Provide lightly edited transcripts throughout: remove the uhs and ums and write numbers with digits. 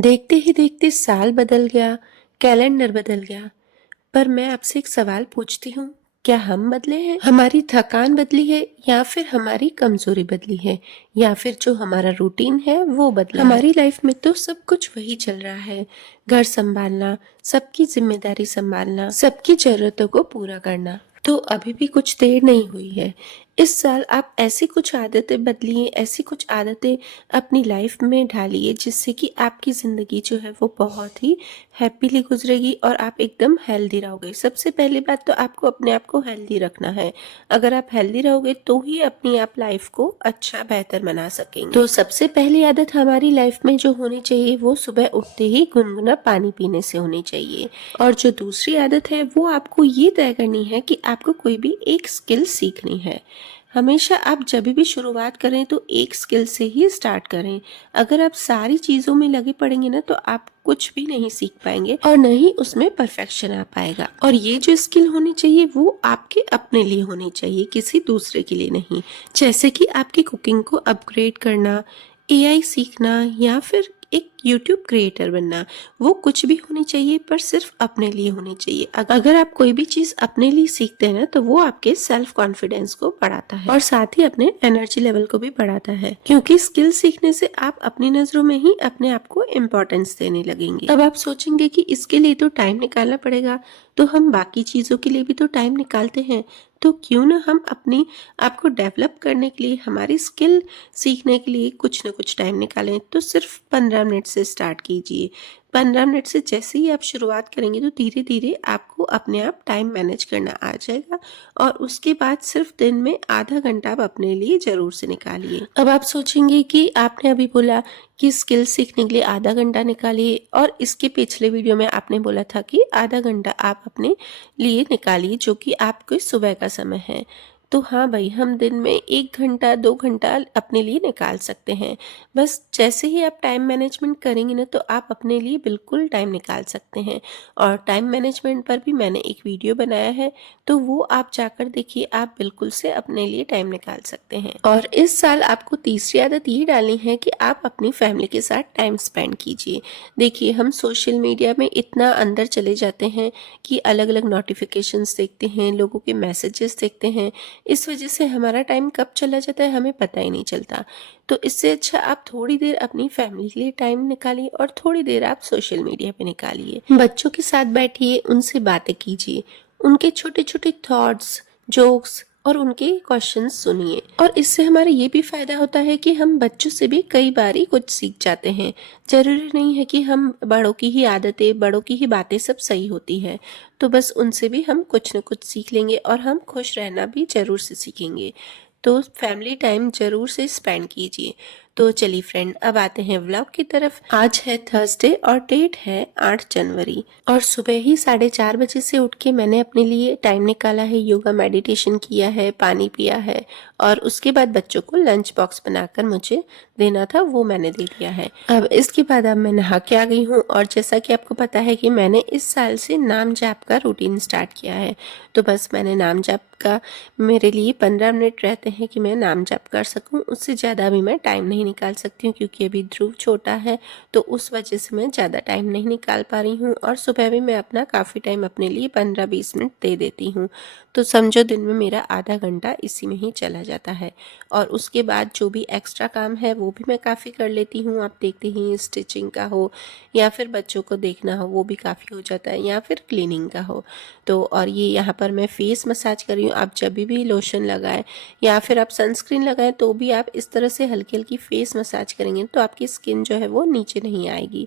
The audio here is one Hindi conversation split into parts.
देखते ही देखते साल बदल गया, कैलेंडर बदल गया। पर मैं आपसे एक सवाल पूछती हूँ, क्या हम बदले हैं? हमारी थकान बदली है या फिर हमारी कमजोरी बदली है या फिर जो हमारा रूटीन है वो बदला है? हमारी लाइफ में तो सब कुछ वही चल रहा है। घर संभालना, सबकी जिम्मेदारी संभालना, सबकी जरूरतों को पूरा करना। तो अभी भी कुछ देर नहीं हुई है। इस साल आप ऐसी कुछ आदतें बदलिए, ऐसी कुछ आदतें अपनी लाइफ में ढालिए जिससे कि आपकी ज़िंदगी जो है वो बहुत ही हैप्पीली गुजरेगी और आप एकदम हेल्दी रहोगे। सबसे पहली बात तो आपको अपने आप को हेल्दी रखना है। अगर आप हेल्दी रहोगे तो ही अपनी आप लाइफ को अच्छा बेहतर बना सकेंगे। तो सबसे पहली आदत हमारी लाइफ में जो होनी चाहिए वो सुबह उठते ही गुनगुना पानी पीने से होनी चाहिए। और जो दूसरी आदत है वो आपको ये तय करनी है कि आपको कोई भी एक स्किल सीखनी है। हमेशा आप जब भी शुरुआत करें तो एक स्किल से ही स्टार्ट करें। अगर आप सारी चीज़ों में लगे पड़ेंगे ना तो आप कुछ भी नहीं सीख पाएंगे और न ही उसमें परफेक्शन आ पाएगा। और ये जो स्किल होनी चाहिए वो आपके अपने लिए होनी चाहिए, किसी दूसरे के लिए नहीं। जैसे कि आपकी कुकिंग को अपग्रेड करना, एआई सीखना या फिर एक यूट्यूब क्रिएटर बनना। वो कुछ भी होनी चाहिए पर सिर्फ अपने लिए होनी चाहिए। अगर आप कोई भी चीज अपने लिए सीखते हैं ना तो वो आपके सेल्फ कॉन्फिडेंस को बढ़ाता है और साथ ही अपने एनर्जी लेवल को भी बढ़ाता है, क्योंकि स्किल सीखने से आप अपनी नजरों में ही अपने आप को इम्पोर्टेंस देने लगेंगे। अब आप सोचेंगे कि इसके लिए तो टाइम निकालना पड़ेगा, तो हम बाकी चीजों के लिए भी तो टाइम निकालते हैं। तो क्यों ना हम अपनी आपको डेवलप करने के लिए, हमारी स्किल सीखने के लिए कुछ ना कुछ टाइम निकालें। तो सिर्फ 15 मिनट से स्टार्ट कीजिए। 15 मिनट से जैसे ही आप शुरुआत करेंगे तो धीरे धीरे आपको अपने आप टाइम मैनेज करना आ जाएगा और उसके बाद सिर्फ दिन में आधा घंटा आप अपने लिए जरूर से निकालिए। अब आप सोचेंगे कि आपने अभी बोला कि स्किल सीखने के लिए आधा घंटा निकालिए और इसके पिछले वीडियो में आपने बोला था कि आधा घंटा आप अपने लिए निकालिए जो कि आपके सुबह का समय है। तो हाँ भाई, हम दिन में 1 घंटा 2 घंटा अपने लिए निकाल सकते हैं। बस जैसे ही आप टाइम मैनेजमेंट करेंगे ना तो आप अपने लिए बिल्कुल टाइम निकाल सकते हैं। और टाइम मैनेजमेंट पर भी मैंने एक वीडियो बनाया है, तो वो आप जाकर देखिए, आप बिल्कुल से अपने लिए टाइम निकाल सकते हैं। और इस साल आपको तीसरी आदत ये डालनी है कि आप अपनी फैमिली के साथ टाइम स्पेंड कीजिए। देखिए, हम सोशल मीडिया में इतना अंदर चले जाते हैं कि अलग अलग नोटिफिकेशंस देखते हैं, लोगों के मैसेजेस देखते हैं। इस वजह से हमारा टाइम कब चला जाता है हमें पता ही नहीं चलता। तो इससे अच्छा आप थोड़ी देर अपनी फैमिली के लिए टाइम निकालिए और थोड़ी देर आप सोशल मीडिया पे निकालिए। बच्चों के साथ बैठिए, उनसे बातें कीजिए, उनके छोटे छोटे थॉट्स, जोक्स और उनके क्वेश्चंस सुनिए। और इससे हमारा ये भी फायदा होता है कि हम बच्चों से भी कई बारी कुछ सीख जाते हैं। जरूरी नहीं है कि हम बड़ों की ही आदतें, बड़ों की ही बातें सब सही होती है। तो बस उनसे भी हम कुछ न कुछ सीख लेंगे और हम खुश रहना भी जरूर से सीखेंगे। तो फैमिली टाइम जरूर से स्पेंड कीजिए। तो चलिए फ्रेंड, अब आते हैं व्लॉग की तरफ। आज है थर्सडे और डेट है 8 जनवरी और सुबह ही 4:30 बजे से उठ के मैंने अपने लिए टाइम निकाला है, योगा मेडिटेशन किया है, पानी पिया है और उसके बाद बच्चों को लंच बॉक्स बनाकर मुझे देना था, वो मैंने दे दिया है। अब इसके बाद अब मैं नहा के आ गई हूँ और जैसा कि आपको पता है कि मैंने इस साल से नाम जाप का रूटीन स्टार्ट किया है। तो बस मैंने नाम जाप का, मेरे लिए 15 मिनट रहते हैं कि मैं नाम जाप कर सकूं, उससे ज़्यादा भी मैं टाइम नहीं निकाल सकती हूँ क्योंकि अभी ध्रुव छोटा है, तो उस वजह से मैं ज़्यादा टाइम नहीं निकाल पा रही हूँ। और सुबह भी मैं अपना काफ़ी टाइम अपने लिए 15-20 मिनट दे देती हूँ। तो समझो दिन में मेरा आधा घंटा इसी में ही चला जाता है। और उसके बाद जो भी एक्स्ट्रा काम है वो भी मैं काफ़ी कर लेती हूँ। आप देखते ही, स्टिचिंग का हो या फिर बच्चों को देखना हो वो भी काफ़ी हो जाता है, या फिर क्लीनिंग का हो। तो और ये यहाँ पर मैं फेस मसाज कर रही हूँ। आप जब भी लोशन लगाएं या फिर आप सनस्क्रीन लगाएं तो भी आप इस तरह से हल्की हल्की फेस मसाज करेंगे तो आपकी स्किन जो है वो नीचे नहीं आएगी।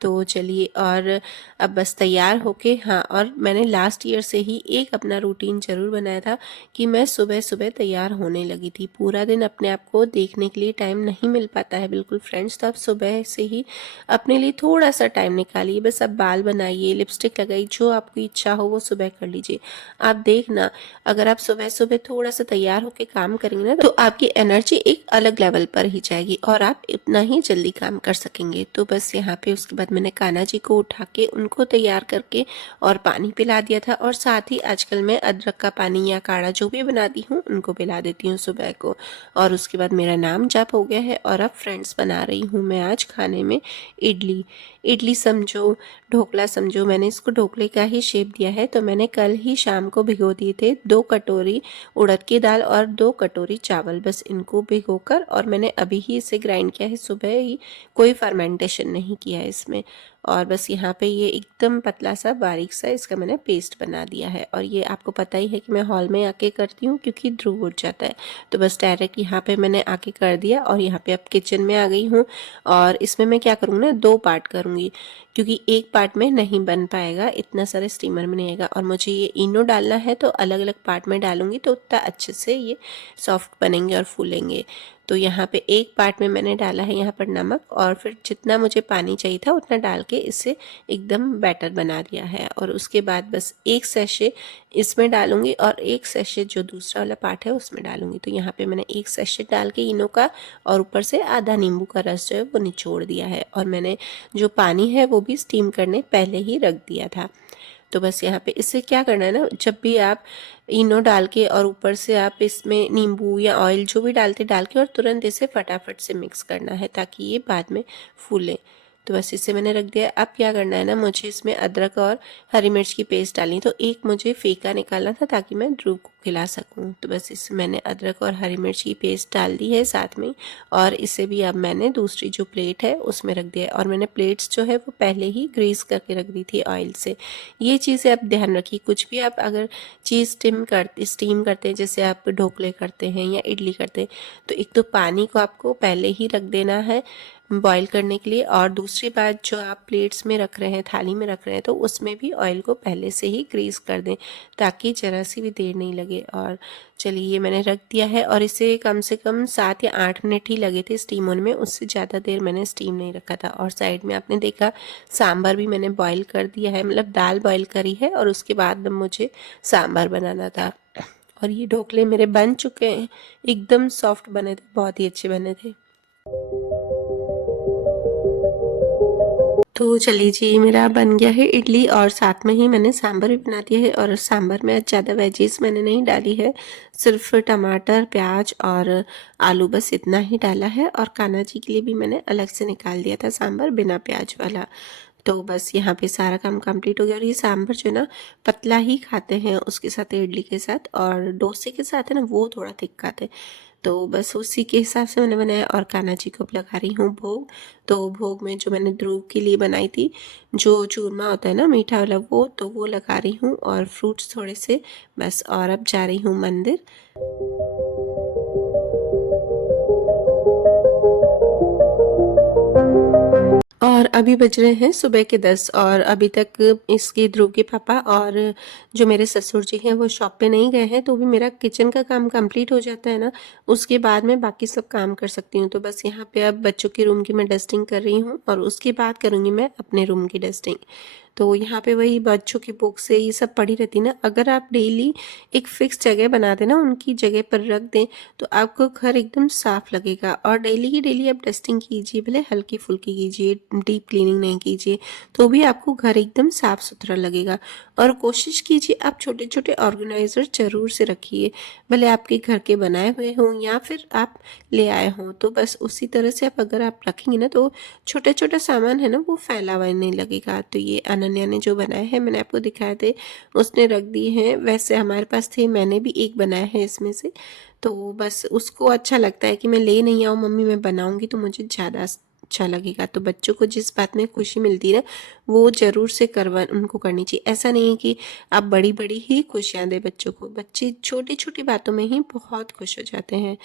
तो चलिए, और अब बस तैयार होके, हाँ, और मैंने लास्ट ईयर से ही एक अपना रूटीन ज़रूर बनाया था कि मैं सुबह सुबह तैयार होने लगी थी। पूरा दिन अपने आप को देखने के लिए टाइम नहीं मिल पाता है बिल्कुल फ्रेंड्स, तो आप सुबह से ही अपने लिए थोड़ा सा टाइम निकालिए। बस आप बाल बनाइए, लिपस्टिक लगाइए, जो आपकी इच्छा हो वो सुबह कर लीजिए। आप देखना, अगर आप सुबह सुबह थोड़ा सा तैयार होकर काम करेंगे ना तो आपकी एनर्जी एक अलग लेवल पर ही जाएगी और आप इतना ही जल्दी काम कर सकेंगे। तो बस यहाँ पे उसके बाद बाद मैंने कान्हा जी को उठा के उनको तैयार करके और पानी पिला दिया था। और साथ ही आजकल मैं अदरक का पानी या काढ़ा जो भी बनाती हूँ उनको पिला देती हूँ सुबह को। और उसके बाद मेरा नाम जाप हो गया है। और अब फ्रेंड्स बना रही हूँ मैं आज खाने में इडली। इडली समझो, ढोकला समझो, मैंने इसको ढोकले का ही शेप दिया है। तो मैंने कल ही शाम को भिगो दिए थे 2 कटोरी उड़द की दाल और 2 कटोरी चावल, बस इनको भिगोकर और मैंने अभी ही इसे ग्राइंड किया है सुबह ही, कोई फर्मेंटेशन नहीं किया है इसमें। और बस यहाँ पे ये एकदम पतला सा बारीक सा इसका मैंने पेस्ट बना दिया है। और ये आपको पता ही है कि मैं हॉल में आके करती हूँ क्योंकि ध्रुव उठ जाता है, तो बस डायरेक्ट यहाँ पे मैंने आके कर दिया। और यहाँ पे अब किचन में आ गई हूँ और इसमें मैं क्या करूँगी ना, 2 पार्ट करूँगी क्योंकि एक पार्ट में नहीं बन पाएगा, इतना सारे स्टीमर में नहीं आएगा। और मुझे ये इनो डालना है तो अलग अलग पार्ट में डालूंगी तो उतना अच्छे से ये सॉफ्ट बनेंगे और फूलेंगे। तो यहाँ पे एक पार्ट में मैंने डाला है यहाँ पर नमक, और फिर जितना मुझे पानी चाहिए था उतना डाल के इसे एकदम बैटर बना दिया है। और उसके बाद बस 1 सैशे इसमें डालूंगी और 1 सैशे जो दूसरा वाला पार्ट है उसमें डालूंगी। तो यहाँ पे मैंने 1 सैशे डाल के इनो का और ऊपर से आधा नींबू का रस जो है वो निचोड़ दिया है। और मैंने जो पानी है वो भी स्टीम करने पहले ही रख दिया था। तो बस यहाँ पे इससे क्या करना है ना, जब भी आप इनो डाल के और ऊपर से आप इसमें नींबू या ऑयल जो भी डाल के और तुरंत इसे फटाफट से मिक्स करना है ताकि ये बाद में फूले। तो बस इसे मैंने रख दिया। अब क्या करना है ना, मुझे इसमें अदरक और हरी मिर्च की पेस्ट डालनी, तो एक मुझे फेंका निकालना था ताकि मैं ध्रुव को खिला सकूं। तो बस इसमें मैंने अदरक और हरी मिर्च की पेस्ट डाल दी है साथ में। और इसे भी अब मैंने दूसरी जो प्लेट है उसमें रख दिया है। और मैंने प्लेट्स जो है वो पहले ही ग्रीस करके रख दी थी ऑयल से। ये चीज़ें आप ध्यान रखिए, कुछ भी आप अगर चीज़ स्टीम करते हैं, जैसे आप ढोकले करते हैं या इडली करते हैं, तो एक तो पानी को आपको पहले ही रख देना है बॉईल करने के लिए, और दूसरी बात जो आप प्लेट्स में रख रहे हैं, थाली में रख रहे हैं, तो उसमें भी ऑयल को पहले से ही ग्रीस कर दें ताकि ज़रा सी भी देर नहीं लगे। और चलिए ये मैंने रख दिया है और इसे कम से कम 7 या 8 मिनट ही लगे थे स्टीम होने में, उससे ज़्यादा देर मैंने स्टीम नहीं रखा था। और साइड में आपने देखा सांभर भी मैंने बॉईल कर दिया है, मतलब दाल बॉईल करी है और उसके बाद मुझे सांभर बनाना था। और ये ढोकले मेरे बन चुके हैं, एकदम सॉफ्ट बने थे, बहुत ही अच्छे बने थे। तो चलिए जी, मेरा बन गया है इडली और साथ में ही मैंने सांभर भी बना दिया है। और सांभर में ज़्यादा वेजीज मैंने नहीं डाली है, सिर्फ टमाटर, प्याज और आलू, बस इतना ही डाला है। और कान्हा जी के लिए भी मैंने अलग से निकाल दिया था सांभर बिना प्याज वाला। तो बस यहाँ पे सारा काम कंप्लीट हो गया। और ये सांभर जो है ना, पतला ही खाते हैं उसके साथ, इडली के साथ, और डोसे के साथ है ना वो थोड़ा थिक खाते हैं। तो बस उसी के हिसाब से मैंने बनाया। और कान्हा जी को अब लगा रही हूँ भोग। तो भोग में जो मैंने ध्रुव के लिए बनाई थी, जो चूरमा होता है ना मीठा वाला, वो तो वो लगा रही हूँ और फ्रूट्स थोड़े से, बस। और अब जा रही हूँ मंदिर। और अभी बज रहे हैं सुबह के 10 और अभी तक इसके ध्रुव के पापा और जो मेरे ससुर जी हैं वो शॉप पे नहीं गए हैं। तो भी मेरा किचन का काम कंप्लीट हो जाता है ना, उसके बाद मैं बाकी सब काम कर सकती हूँ। तो बस यहाँ पे अब बच्चों के रूम की मैं डस्टिंग कर रही हूँ और उसके बाद करूँगी मैं अपने रूम की डस्टिंग। तो यहाँ पे वही बच्चों की बुक से ये सब पड़ी रहती ना, अगर आप डेली एक फिक्स जगह बना दें ना, उनकी जगह पर रख दें, तो आपको घर एकदम साफ लगेगा। और डेली की डेली आप डस्टिंग कीजिए, भले हल्की फुल्की कीजिए, डीप क्लीनिंग नहीं कीजिए, तो भी आपको घर एकदम साफ सुथरा लगेगा। और कोशिश कीजिए आप छोटे छोटे ऑर्गेनाइजर जरूर से रखिए, भले आपके घर के बनाए हुए हों या फिर आप ले आए हों। तो बस उसी तरह से आप अगर आप रखेंगे ना, तो छोटा छोटा सामान है ना वो फैला हुआ नहीं लगेगा। तो ये अनन्या ने जो बनाए हैं, मैंने आपको दिखाए थे, उसने रख दिए हैं। वैसे हमारे पास थे, मैंने भी एक बनाया है इसमें से। तो बस उसको अच्छा लगता है कि मैं ले नहीं आऊँ मम्मी, मैं बनाऊंगी तो मुझे ज़्यादा अच्छा लगेगा। तो बच्चों को जिस बात में खुशी मिलती है ना, वो ज़रूर से करवा उनको करनी चाहिए। ऐसा नहीं है कि आप बड़ी बड़ी ही खुशियाँ दें बच्चों को, बच्चे छोटी छोटी बातों में ही बहुत खुश हो जाते हैं।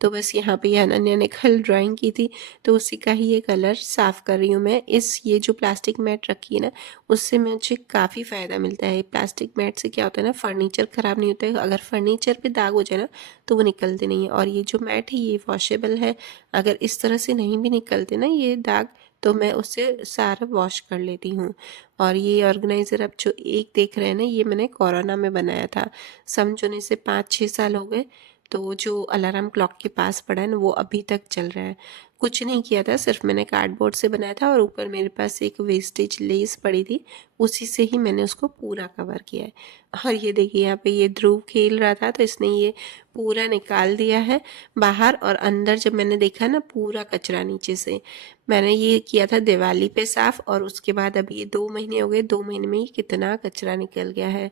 तो बस यहाँ पे अनन्या ने कल ड्राइंग की थी, तो उसी का ही ये कलर साफ़ कर रही हूँ मैं। ये जो प्लास्टिक मैट रखी है ना, उससे मुझे काफ़ी फ़ायदा मिलता है। प्लास्टिक मैट से क्या होता है ना, फर्नीचर ख़राब नहीं होता है। अगर फर्नीचर पे दाग हो जाए ना, तो वो निकलते नहीं है। और ये जो मैट है ये वॉशेबल है, अगर इस तरह से नहीं भी निकलते ना ये दाग, तो मैं उससे सारा वॉश कर लेती हूँ। और ये ऑर्गेनाइज़र अब जो एक देख रहे हैं ना, ये मैंने कोरोना में बनाया था, समझोने से 5-6 साल हो गए। तो जो अलार्म क्लॉक के पास पड़ा है ना, वो अभी तक चल रहा है। कुछ नहीं किया था, सिर्फ मैंने कार्डबोर्ड से बनाया था और ऊपर मेरे पास एक वेस्टेज लेस पड़ी थी, उसी से ही मैंने उसको पूरा कवर किया है। और ये देखिए यहाँ पे ये ध्रुव खेल रहा था तो इसने ये पूरा निकाल दिया है बाहर, और अंदर जब मैंने देखा ना पूरा कचरा नीचे से, मैंने ये किया था दिवाली पे साफ, और उसके बाद अभी ये 2 महीने हो गए, 2 महीने में ही कितना कचरा निकल गया है।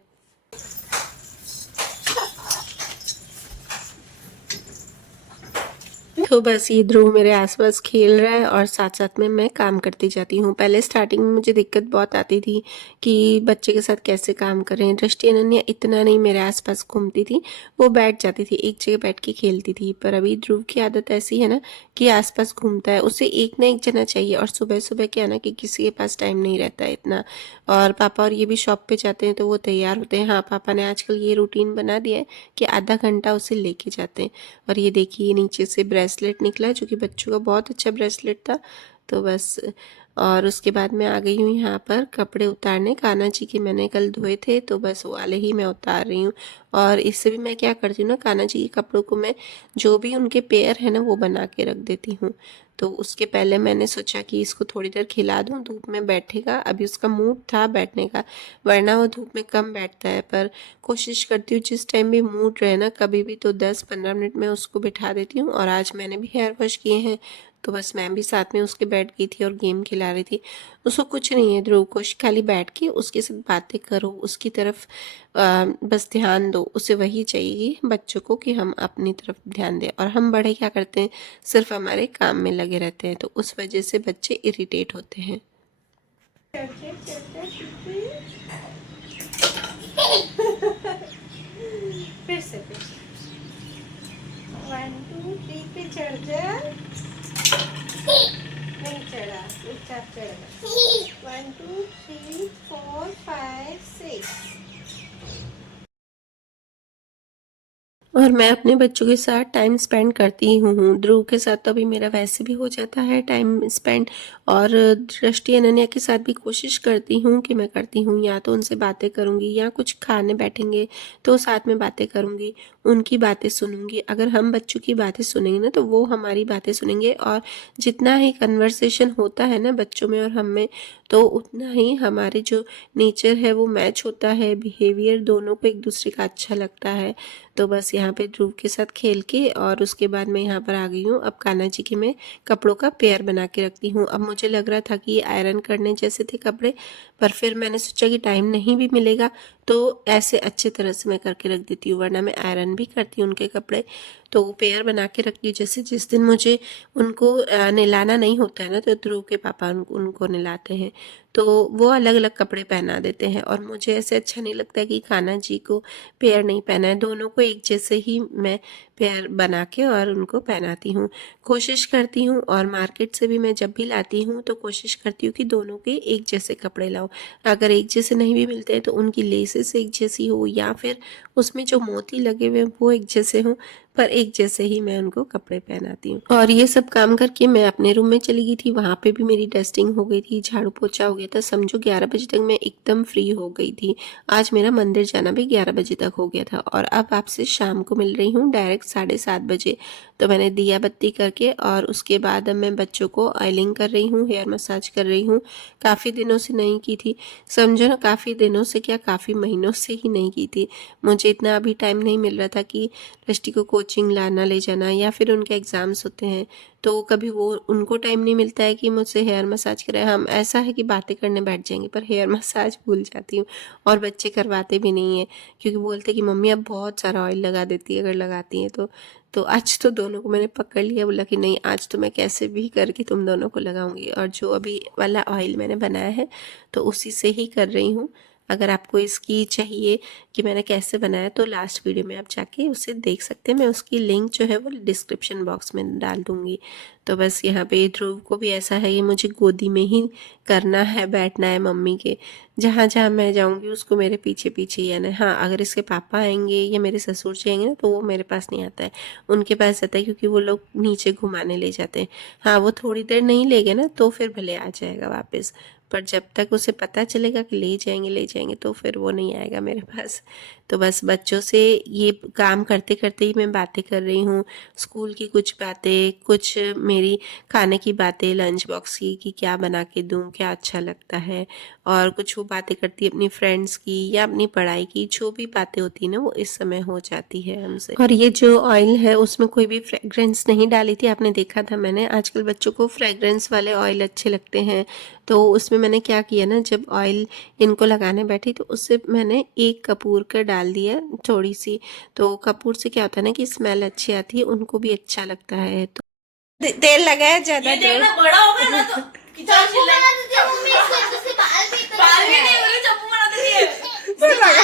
तो बस ये ध्रुव मेरे आसपास खेल रहा है और साथ साथ में मैं काम करती जाती हूँ। पहले स्टार्टिंग में मुझे दिक्कत बहुत आती थी कि बच्चे के साथ कैसे काम करें। दृष्टि अनन्या इतना नहीं मेरे आसपास घूमती थी, वो बैठ जाती थी, एक जगह बैठ के खेलती थी। पर अभी ध्रुव की आदत ऐसी है ना कि आसपास घूमता है, उसे एक ना एक जना चाहिए। और सुबह सुबह क्या ना कि किसी के पास टाइम नहीं रहता है इतना, और पापा और ये भी शॉप पे जाते हैं तो वो तैयार होते हैं। हाँ, पापा ने आजकल ये रूटीन बना दिया है कि आधा घंटा उसे लेके जाते हैं। और ये देखिए नीचे से ब्रेसलेट निकला है जो कि बच्चों का बहुत अच्छा ब्रेसलेट था। तो बस, और उसके बाद मैं आ गई हूँ यहाँ पर कपड़े उतारने। कान्हा जी के मैंने कल धोए थे तो बस वो वाले ही मैं उतार रही हूँ। और इससे भी मैं क्या करती हूँ ना, कान्हा जी के कपड़ों को मैं जो भी उनके पेयर है ना वो बना के रख देती हूँ। तो उसके पहले मैंने सोचा कि इसको थोड़ी देर खिला दूँ, धूप में बैठेगा। अभी उसका मूड था बैठने का, वरना वो धूप में कम बैठता है। पर कोशिश करती हूँ जिस टाइम भी मूड रहे ना, कभी भी तो 10-15 मिनट में उसको बिठा देती हूँ। और आज मैंने भी हेयर वॉश किए हैं तो बस मैं भी साथ में उसके बैठ गई थी और गेम खिला रही थी। उसको कुछ नहीं है ध्रुव को, खाली बैठ के उसके साथ बातें करो, उसकी तरफ बस ध्यान दो। उसे वही चाहिए बच्चों को कि हम अपनी तरफ ध्यान दें, और हम बड़े क्या करते हैं, सिर्फ हमारे काम में लगे रहते हैं, तो उस वजह से बच्चे इरिटेट होते हैं। फिर से 1 2 3 पे चढ़ जा। नहीं चढ़ा, चुपचाप चढ़। 1 2 3 4 5 6। और मैं अपने बच्चों के साथ टाइम स्पेंड करती ही हूँ। ध्रुव के साथ तो अभी मेरा वैसे भी हो जाता है टाइम स्पेंड, और दृष्टि अनन्या के साथ भी कोशिश करती हूँ कि मैं करती हूँ, या तो उनसे बातें करूँगी या कुछ खाने बैठेंगे तो साथ में बातें करूँगी, उनकी बातें सुनूंगी। अगर हम बच्चों की बातें सुनेंगे ना तो वो हमारी बातें सुनेंगे, और जितना ही कन्वर्सेशन होता है ना बच्चों में और हम में, तो उतना ही हमारे जो नेचर है वो मैच होता है, बिहेवियर दोनों को एक दूसरे का अच्छा लगता है। तो बस यहाँ पे ध्रुव के साथ खेल के और उसके बाद मैं यहाँ पर आ गई हूँ। अब कान्हा जी के मैं कपड़ों का पेयर बना के रखती हूँ। अब मुझे लग रहा था कि ये आयरन करने जैसे थे कपड़े, पर फिर मैंने सोचा कि टाइम नहीं भी मिलेगा तो ऐसे अच्छे तरह से मैं करके रख देती हूँ, वरना मैं आयरन भी करती हूँ उनके कपड़े। तो वो पेयर बना के रखती हूँ, जैसे जिस दिन मुझे उनको नहलाना नहीं होता है ना तो ध्रुव के पापा उनको नहलाते हैं, तो वो अलग अलग कपड़े पहना देते हैं। और मुझे ऐसे अच्छा नहीं लगता कि कान्हा जी को पेयर नहीं पहना है, दोनों को एक जैसे ही मैं पेयर बना के और उनको पहनाती हूँ। कोशिश करती हूँ, और मार्केट से भी मैं जब भी लाती हूँ तो कोशिश करती हूँ कि दोनों के एक जैसे कपड़े लाऊं। अगर एक जैसे नहीं भी मिलते हैं तो उनकी लेसेस एक जैसी हो, या फिर उसमें जो मोती लगे हुए वो एक जैसे हों, पर एक जैसे ही मैं उनको कपड़े पहनाती हूँ। और ये सब काम करके मैं अपने रूम में चली गई थी, वहाँ पे भी मेरी डस्टिंग हो गई थी, झाड़ू पोछा हो गया था। समझो 11 बजे तक मैं एकदम फ्री हो गई थी। आज मेरा मंदिर जाना भी 11 बजे तक हो गया था, और अब आपसे शाम को मिल रही हूँ डायरेक्ट 7:30 बजे। तो मैंने दिया बत्ती करके और उसके बाद अब मैं बच्चों को ऑयलिंग कर रही हूँ, हेयर मसाज कर रही हूँ। काफ़ी दिनों से नहीं की थी, समझो ना, काफ़ी दिनों से क्या काफ़ी महीनों से ही नहीं की थी। मुझे इतना अभी टाइम नहीं मिल रहा था कि दृष्टि को कोचिंग लाना ले जाना, या फिर उनके एग्ज़ाम्स होते हैं तो कभी वो उनको टाइम नहीं मिलता है कि मुझसे हेयर मसाज कराए। हम ऐसा है कि बातें करने बैठ जाएंगे पर हेयर मसाज भूल जाती हूँ, और बच्चे करवाते भी नहीं हैं क्योंकि बोलते कि मम्मी अब बहुत सारा ऑयल लगा देती है अगर लगाती हैं तो आज तो दोनों को मैंने पकड़ लिया, बोला कि नहीं आज तो मैं कैसे भी करके तुम दोनों को लगाऊंगी। और जो अभी वाला ऑयल मैंने बनाया है तो उसी से ही कर रही हूँ। अगर आपको इसकी चाहिए कि मैंने कैसे बनाया तो लास्ट वीडियो में आप जाके उसे देख सकते हैं, मैं उसकी लिंक जो है वो डिस्क्रिप्शन बॉक्स में डाल दूँगी। तो बस यहाँ पे ध्रुव को भी ऐसा है, ये मुझे गोदी में ही करना है, बैठना है मम्मी के, जहाँ जहाँ मैं जाऊँगी उसको मेरे पीछे पीछे ही आना है। हाँ, अगर इसके पापा आएंगे या मेरे ससुर जी आएंगे ना तो वो मेरे पास नहीं आता है, उनके पास जाता है क्योंकि वो लोग नीचे घुमाने ले जाते हैं। हाँ, वो थोड़ी देर नहीं ले गए ना तो फिर भले आ जाएगा वापस, पर जब तक उसे पता चलेगा कि ले जाएंगे तो फिर वो नहीं आएगा मेरे पास। तो बस बच्चों से ये काम करते करते ही मैं बातें कर रही हूँ, स्कूल की कुछ बातें, कुछ मेरी खाने की बातें, लंच बॉक्स की कि क्या बना के दूँ, क्या अच्छा लगता है, और कुछ वो बातें करती अपनी फ्रेंड्स की या अपनी पढ़ाई की, जो भी बातें होती ना वो इस समय हो जाती है हमसे। और ये जो ऑयल है उसमें कोई भी फ्रेग्रेंस नहीं डाली थी, आपने देखा था मैंने। आजकल बच्चों को फ्रेग्रेंस वाले ऑयल अच्छे लगते हैं, तो उसमें मैंने क्या किया ना, जब ऑयल इनको लगाने बैठी तो उससे मैंने एक कपूर का डाल दिया थोड़ी सी। तो कपूर से क्या होता है ना कि स्मेल अच्छी आती है, उनको भी अच्छा लगता है। तो तेल लगाया ज्यादा, ये देखना बड़ा होगा ना तो कितना चिल्लाएगी। बाल भी नहीं बोले, चप्पू बना देती है।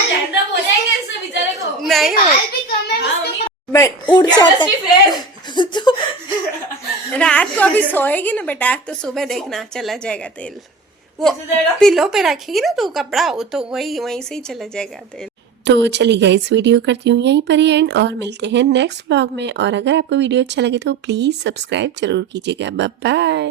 डैंड्रफ हो जाएंगे इससे बेचारे को। नहीं हो, बाल भी कम है उसके। बट उड़ जाता है। फेल। तो रात को अभी सोएगी ना बेटा, तो सुबह देखना चला जाएगा तेल। वो कैसे जाएगा? पिलो पे रखेगी ना तो कपड़ा, वो तो वहीं से ही चला जाएगा तेल। तो चलिए गाइस, वीडियो करती हूँ यहीं पर ही एंड, और मिलते हैं नेक्स्ट व्लॉग में। और अगर आपको वीडियो अच्छा लगे तो प्लीज़ सब्सक्राइब जरूर कीजिएगा। Bye bye.